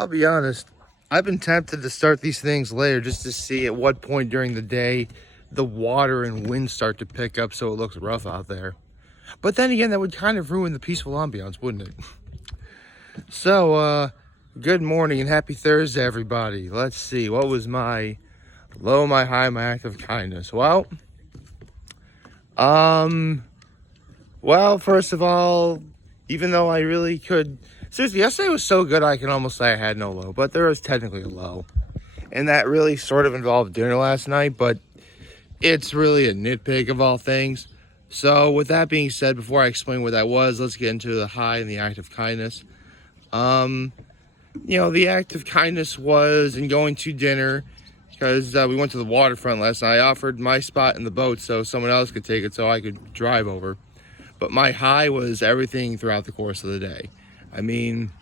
I'll be honest, I've been tempted to start these things later just to see at what point during the day the water and wind start to pick up so it looks rough out there. But then again, that would kind of ruin the peaceful ambiance, wouldn't it? So, good morning and happy Thursday, everybody. Let's see, what was my low, my high, my act of kindness? Well, first of all, even though I really could... Seriously, yesterday was so good I can almost say I had no low, but there was technically a low. And that really sort of involved dinner last night, but it's really a nitpick of all things. So with that being said, before I explain what that was, let's get into the high and the act of kindness. The act of kindness was in going to dinner because we went to the waterfront last night. I offered my spot in the boat so someone else could take it so I could drive over. But my high was everything throughout the course of the day. I mean,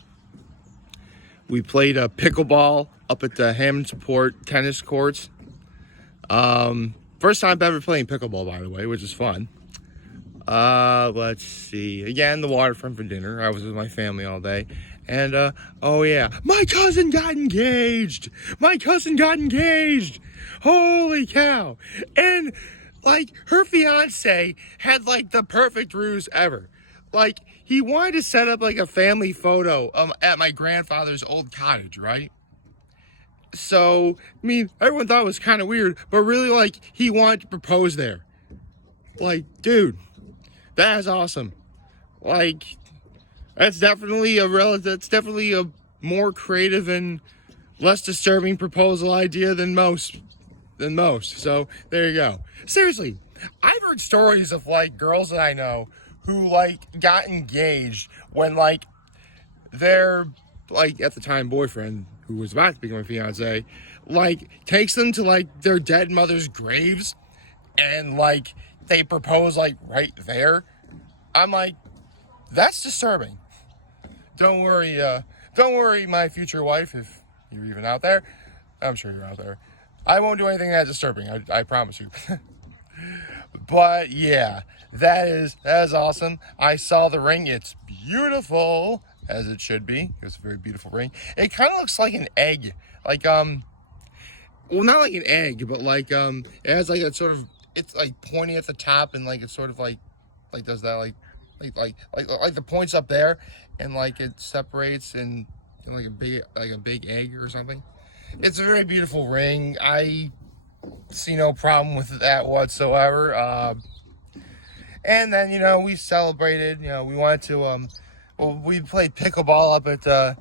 we played a pickleball up at the Hammondsport tennis courts. First time ever playing pickleball, by the way, which is fun. Let's see. Again, the waterfront for dinner. I was with my family all day. And, oh yeah, my cousin got engaged! Holy cow! And, her fiance had, the perfect ruse ever. He wanted to set up, a family photo at my grandfather's old cottage, right? So, everyone thought it was kind of weird, but really, he wanted to propose there. Dude, that is awesome. That's definitely a more creative and less disturbing proposal idea than most. So, there you go. Seriously, I've heard stories of, girls that I know who, got engaged when, their, at the time boyfriend, who was about to become a fiance, takes them to, their dead mother's graves and, they propose, right there. I'm that's disturbing. Don't worry, my future wife, if you're even out there. I'm sure you're out there. I won't do anything that disturbing, I promise you. But, yeah, that is awesome. I saw the ring. It's beautiful, as it should be. It's a very beautiful ring. It kind of looks like an egg. Well, not like an egg, but it has that sort of, it's pointy at the top and it's sort of does that like the points up there and it separates and a big egg or something. It's a very beautiful ring. I see no problem with that whatsoever. And then we celebrated. We wanted to we played pickleball up at the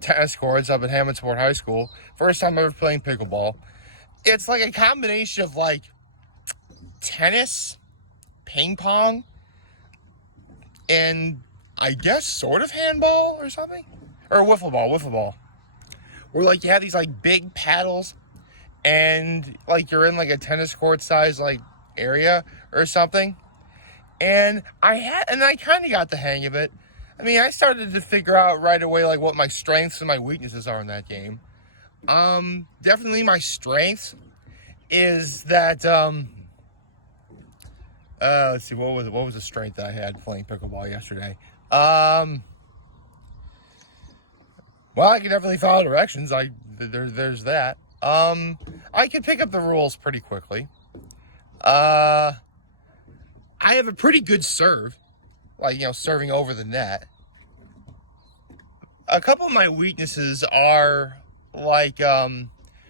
tennis courts up at Hammondsport High School. First time ever playing pickleball. It's a combination of tennis, ping pong, and I guess sort of handball or something, or wiffle ball. Where you have these big paddles, and you're in a tennis court size area or something. And I kind of got the hang of it. I started to figure out right away what my strengths and my weaknesses are in that game. Definitely my strengths is that let's see, what was the strength that I had playing pickleball yesterday? Well, I can definitely follow directions. There's that. I can pick up the rules pretty quickly. I have a pretty good serve, serving over the net. A couple of my weaknesses are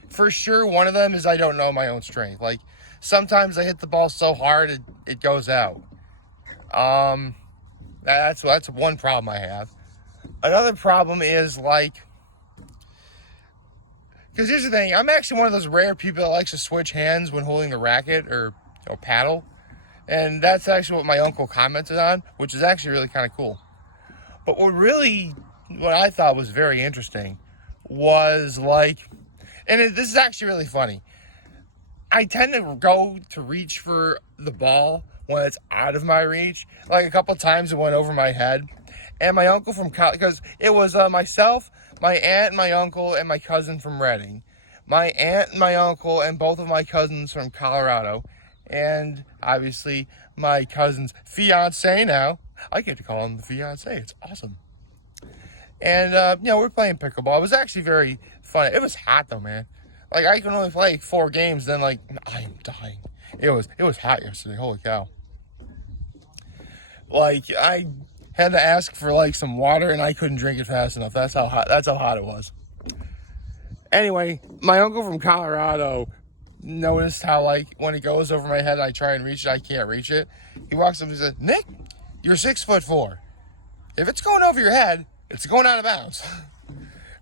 for sure, one of them is I don't know my own strength. Sometimes I hit the ball so hard it goes out. That's one problem I have. Another problem is because here's the thing, I'm actually one of those rare people that likes to switch hands when holding the racket or paddle, and that's actually what my uncle commented on, which is actually really kind of cool. But what I thought was very interesting was this is actually really funny. I tend to go to reach for the ball when it's out of my reach. A couple of times it went over my head. And my uncle from college, because it was myself, my aunt, my uncle, and my cousin from Reading. My aunt and my uncle and both of my cousins from Colorado. And obviously my cousin's fiance now. I get to call him the fiance. It's awesome. And, we're playing pickleball. It was actually very fun. It was hot, though, man. Like, I can only play 4 games, then, like, I am dying. It was hot yesterday. Holy cow. Like, I had to ask for, like, some water, and I couldn't drink it fast enough. That's how hot it was. Anyway, my uncle from Colorado noticed how, like, when it goes over my head, I try and reach it, I can't reach it. He walks up and says, Nick, you're 6'4". If it's going over your head, it's going out of bounds.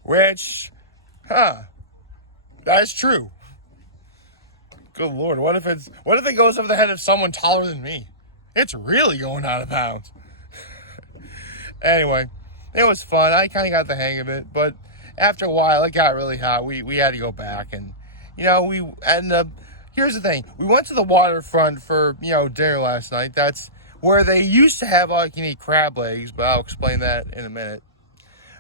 Which, that is true. Good Lord, what if it goes over the head of someone taller than me? It's really going out of bounds. Anyway, it was fun. I kind of got the hang of it, but after a while, it got really hot. We had to go back, and here's the thing: we went to the waterfront for dinner last night. That's where they used to have all-you-can-eat crab legs, but I'll explain that in a minute.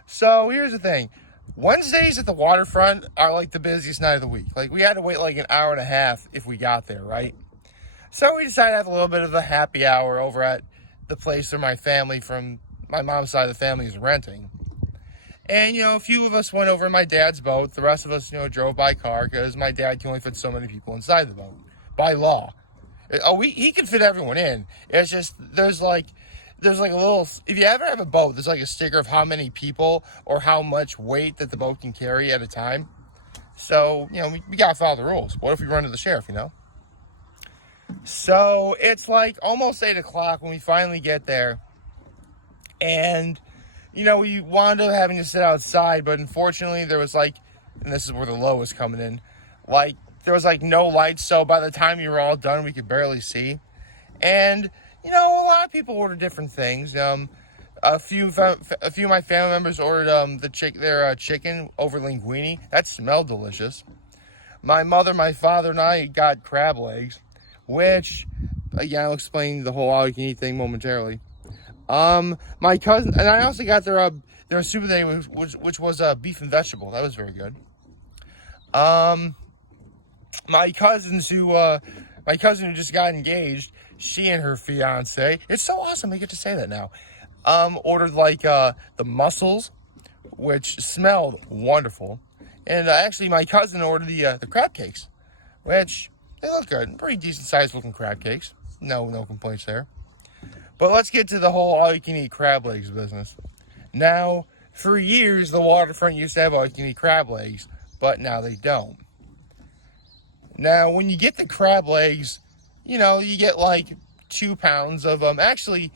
So here's the thing: Wednesdays at the waterfront are like the busiest night of the week. Like, we had to wait like an hour and a half if we got there, right? So we decided to have a little bit of a happy hour over at the place where my family from my mom's side of the family is renting. And, a few of us went over in my dad's boat. The rest of us, drove by car because my dad can only fit so many people inside the boat by law. Oh, he can fit everyone in. It's just, there's like a little, if you ever have a boat, there's like a sticker of how many people or how much weight that the boat can carry at a time. So, we got to follow the rules. What if we run to the sheriff, So it's like almost 8 o'clock when we finally get there. And, we wound up having to sit outside, but unfortunately there was and this is where the low was coming in, there was no lights, so by the time we were all done, we could barely see. And, a lot of people ordered different things. A few of my family members ordered their chicken over linguine. That smelled delicious. My mother, my father, and I got crab legs, which, again, I'll explain the whole all-you-can-eat thing momentarily. My cousin, and I also got their soup today, which was beef and vegetable. That was very good. My cousin who just got engaged, she and her fiance, it's so awesome they get to say that now, ordered the mussels, which smelled wonderful. And actually my cousin ordered the crab cakes, which they look good. Pretty decent sized looking crab cakes. No complaints there. But let's get to the whole all-you-can-eat crab legs business. Now, for years, the waterfront used to have all-you-can-eat crab legs, but now they don't. Now, when you get the crab legs, you get 2 pounds of them. Actually,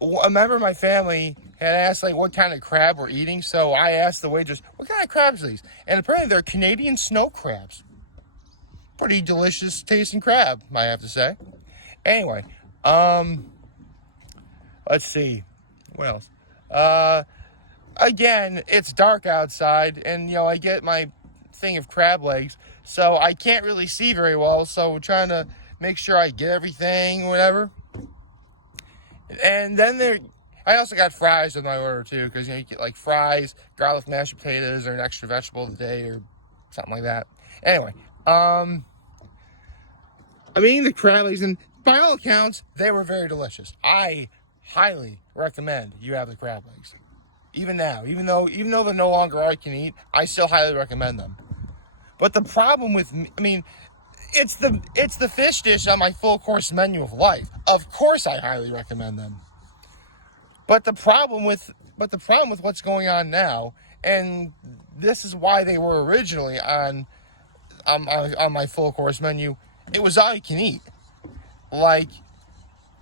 a member of my family had asked what kind of crab we're eating, so I asked the waitress, what kind of crabs are these? And apparently they're Canadian snow crabs. Pretty delicious tasting crab, I have to say. Anyway, let's see. What else? Again, it's dark outside, and, I get my thing of crab legs, so I can't really see very well, so we're trying to make sure I get everything, whatever. And then I also got fries with my order, too, because, you get, fries, garlic mashed potatoes, or an extra vegetable of the day, or something like that. Anyway, I'm eating the crab legs, and by all accounts, they were very delicious. I highly recommend you have the crab legs. Even now, even though they're no longer all you can eat, I still highly recommend them. But the problem with it's the fish dish on my full course menu of life. Of course, I highly recommend them. But the problem with what's going on now, and this is why they were originally on my full course menu, it was all you can eat.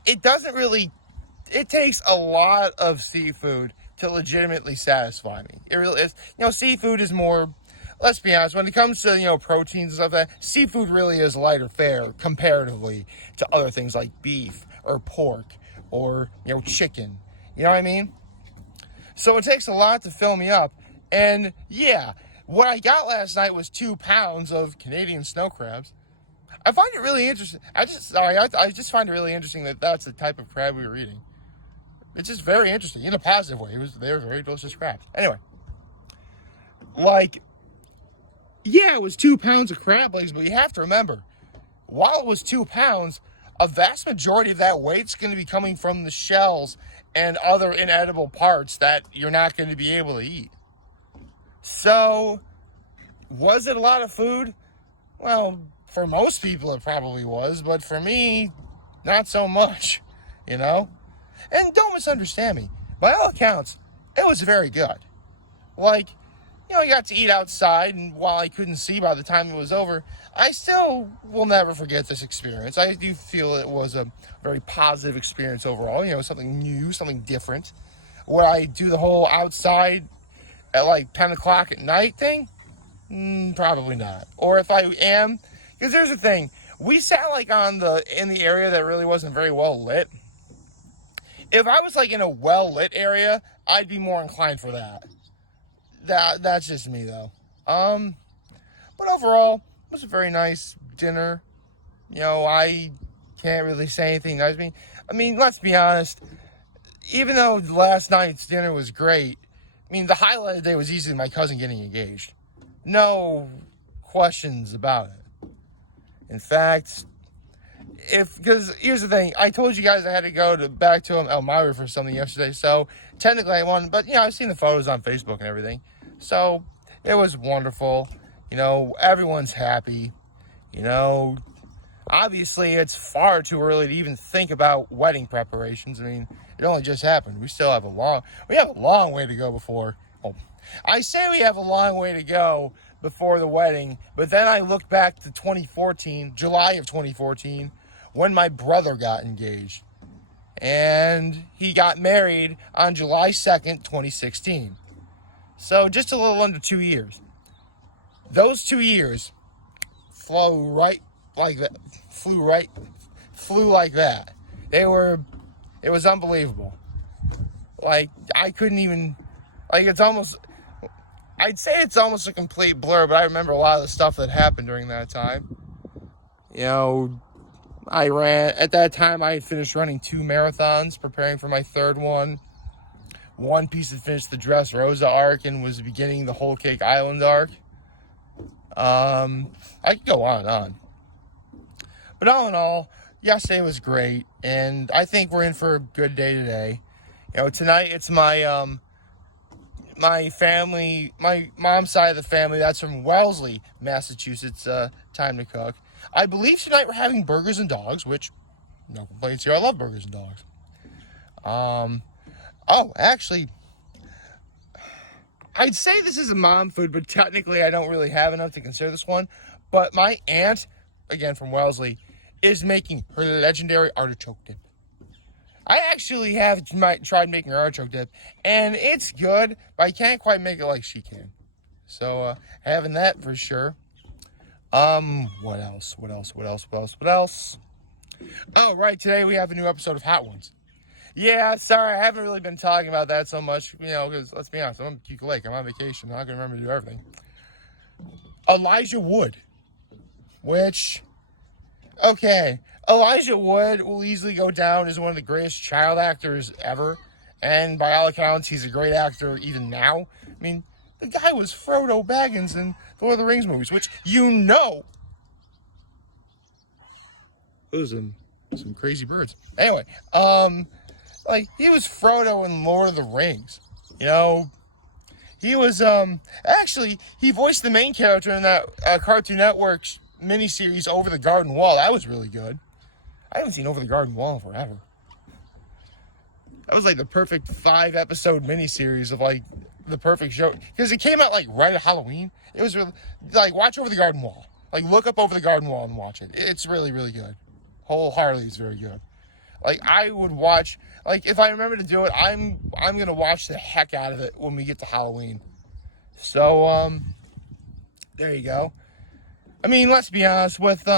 It takes a lot of seafood to legitimately satisfy me. It really is. Seafood is more, let's be honest, when it comes to, proteins and stuff like that, seafood really is lighter fare comparatively to other things like beef or pork or, chicken. You know what I mean? So it takes a lot to fill me up. And yeah, what I got last night was 2 pounds of Canadian snow crabs. I find it really interesting. I just find it really interesting that that's the type of crab we were eating. It's just very interesting in a positive way. They were very delicious crabs. Anyway, it was 2 pounds of crab legs, but you have to remember, while it was 2 pounds, a vast majority of that weight's going to be coming from the shells and other inedible parts that you're not going to be able to eat. So, was it a lot of food? Well, for most people it probably was, but for me, not so much, you know? And don't misunderstand me. By all accounts, it was very good. Like, I got to eat outside, and while I couldn't see by the time it was over, I still will never forget this experience. I do feel it was a very positive experience overall, something new, something different. Would I do the whole outside at like 10 o'clock at night thing? Probably not. Or if I am, because there's the thing, we sat like in the area that really wasn't very well lit. If I was like in a well lit area, I'd be more inclined for that. That's just me though. But overall, it was a very nice dinner. I can't really say anything nice. I mean, let's be honest. Even though last night's dinner was great, the highlight of the day was easily my cousin getting engaged. No questions about it. In fact, because here's the thing, I told you guys I had to go back to Elmira for something yesterday, so technically I won, but I've seen the photos on Facebook and everything, so it was wonderful. Everyone's happy. Obviously it's far too early to even think about wedding preparations. It only just happened. We have a long way to go before. I say we have a long way to go before the wedding, but then I look back to 2014, July of 2014, when my brother got engaged. And he got married on July 2nd, 2016. So just a little under 2 years. Those 2 years flew like that. It was unbelievable. Like, I couldn't even, I'd say it's almost a complete blur, but I remember a lot of the stuff that happened during that time. At that time, I had finished running 2 marathons, preparing for my third one. One piece had finished the Dressrosa arc and was beginning the Whole Cake Island arc. I could go on and on. But all in all, yesterday was great, and I think we're in for a good day today. Tonight it's my family, my mom's side of the family, that's from Wellesley, Massachusetts, time to cook. I believe tonight we're having burgers and dogs, which, no complaints here, I love burgers and dogs. Actually, I'd say this is a mom food, but technically I don't really have enough to consider this one. But my aunt, again from Wellesley, is making her legendary artichoke dip. I actually have tried making her artichoke dip, and it's good, but I can't quite make it like she can. So, having that for sure. What else? Oh, right, today we have a new episode of Hot Ones. Yeah, sorry, I haven't really been talking about that so much, because, let's be honest, I'm on Keuka Lake, I'm on vacation, I'm not going to remember to do everything. Elijah Wood, Elijah Wood will easily go down as one of the greatest child actors ever, and by all accounts, he's a great actor even now. The guy was Frodo Baggins in the Lord of the Rings movies, which those are some crazy birds. Anyway, he was Frodo in Lord of the Rings. He was, actually, he voiced the main character in that Cartoon Network miniseries Over the Garden Wall. That was really good. I haven't seen Over the Garden Wall in forever. That was the perfect 5-episode miniseries of the perfect show, because it came out right at Halloween. It was really watch Over the Garden Wall. Look up Over the Garden Wall and watch it. It's really, really good. Wholeheartedly, it's very good. I would watch, if I remember to do it, I'm gonna watch the heck out of it when we get to Halloween. So there you go. Let's be honest, with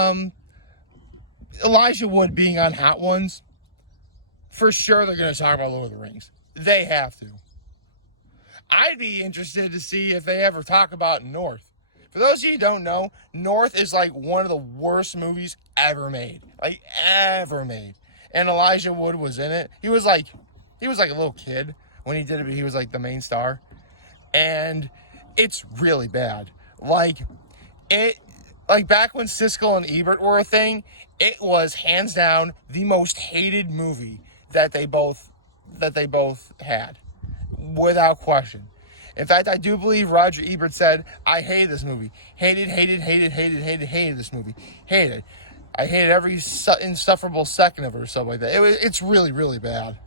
Elijah Wood being on Hot Ones, for sure they're gonna talk about Lord of the Rings. They have to. I'd be interested to see if they ever talk about North. For those of you who don't know, North is one of the worst movies ever made. Ever made. And Elijah Wood was in it. He was like a little kid when he did it, but he was the main star. And it's really bad. Back when Siskel and Ebert were a thing, it was hands down the most hated movie that they both that they both had, without question. In fact, I do believe Roger Ebert said, I hated this movie. Hated this movie. Hated. I hated every insufferable second of it or something like that. It's really, really bad.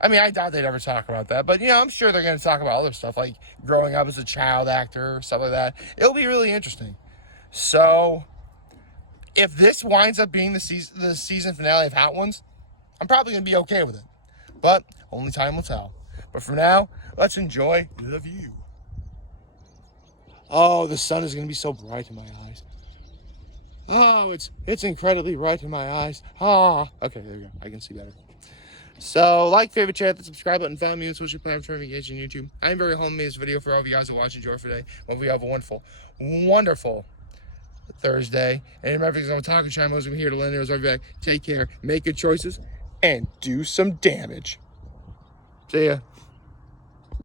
I mean, I doubt they'd ever talk about that. But, I'm sure they're going to talk about other stuff, like growing up as a child actor or stuff like that. It'll be really interesting. So, if this winds up being the season finale of Hot Ones, I'm probably going to be okay with it. But only time will tell. But for now, let's enjoy the view. Oh, the sun is going to be so bright in my eyes. Oh, it's incredibly bright in my eyes. Ah, okay, there we go. I can see better. So, like, favorite, chat, the subscribe button, follow me on social platform, engage on YouTube. I'm very home made this video for all of you guys who watch and enjoy for today. Hope you have a wonderful, wonderful Thursday. And remember, because I'm talking China, I'm here to lend it. I'll be back. Take care, make good choices, and do some damage. See ya.